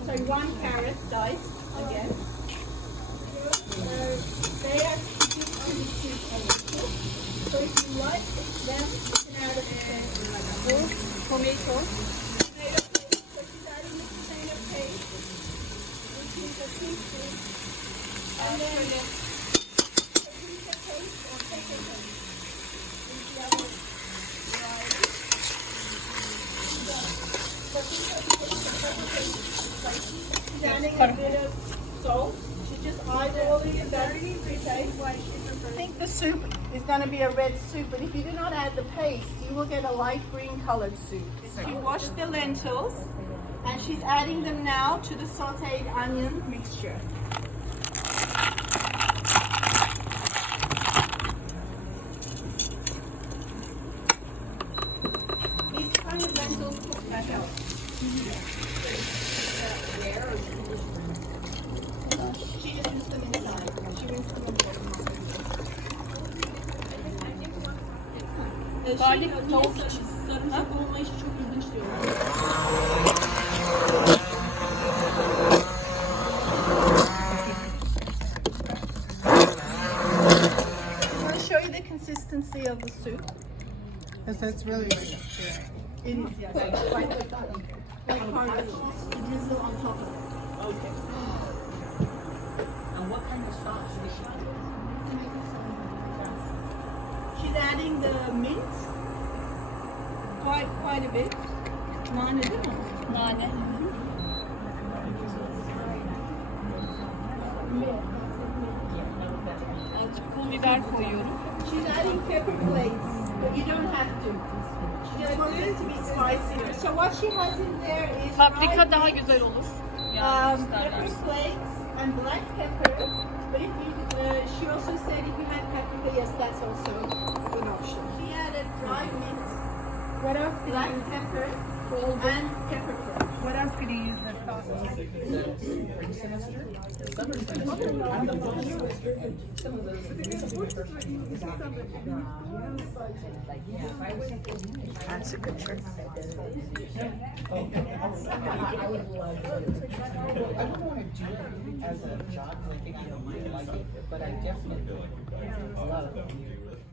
I'm sorry, 1 carrot diced again. They actually give to the soup a little. So if you like them, you can add a full tomato. Tomato paste, so she's adding the tomato paste, which is a teaspoon. And then paprika paste or paprika paste. Is the other variety. Paprika paste or pepper paste is spicy. She's adding a bit of salt. She's just eyeballing that. I think the soup is going to be a red soup, but if you do not add the paste, you will get a light green colored soup. She washed the lentils, and she's adding them now to the sauteed onion mixture. These kind of lentils cook better. She just rinsed them inside. She rinsed them on the bottom. Garlic tavuk için. Sarımsak olmayışı çok ilginç diyorlar. I'm going to show you the consistency of the soup. Because it's really like a puree. It is, yes. Like hard to drizzle on top of it. Okay. And what kind of sauce is she doing? She's adding the mint, quite a bit. Nane değil mi? Nane. Azıcık pul biber koyuyorum. She's adding pepper flakes, but you don't have to. She just wants it to be spicier. So what she has in there is Paprika dried daha mint, güzel olur. pepper flakes and black pepper. But if you, she also said if you had paprika, yes, that's also an option. She added dried mint, What else could black you use? pepper, and pepper flakes. What else could you use the sauce? That's a good trick. I would love it. I don't want to do it as a job because I think I don't really like it, but I definitely love it.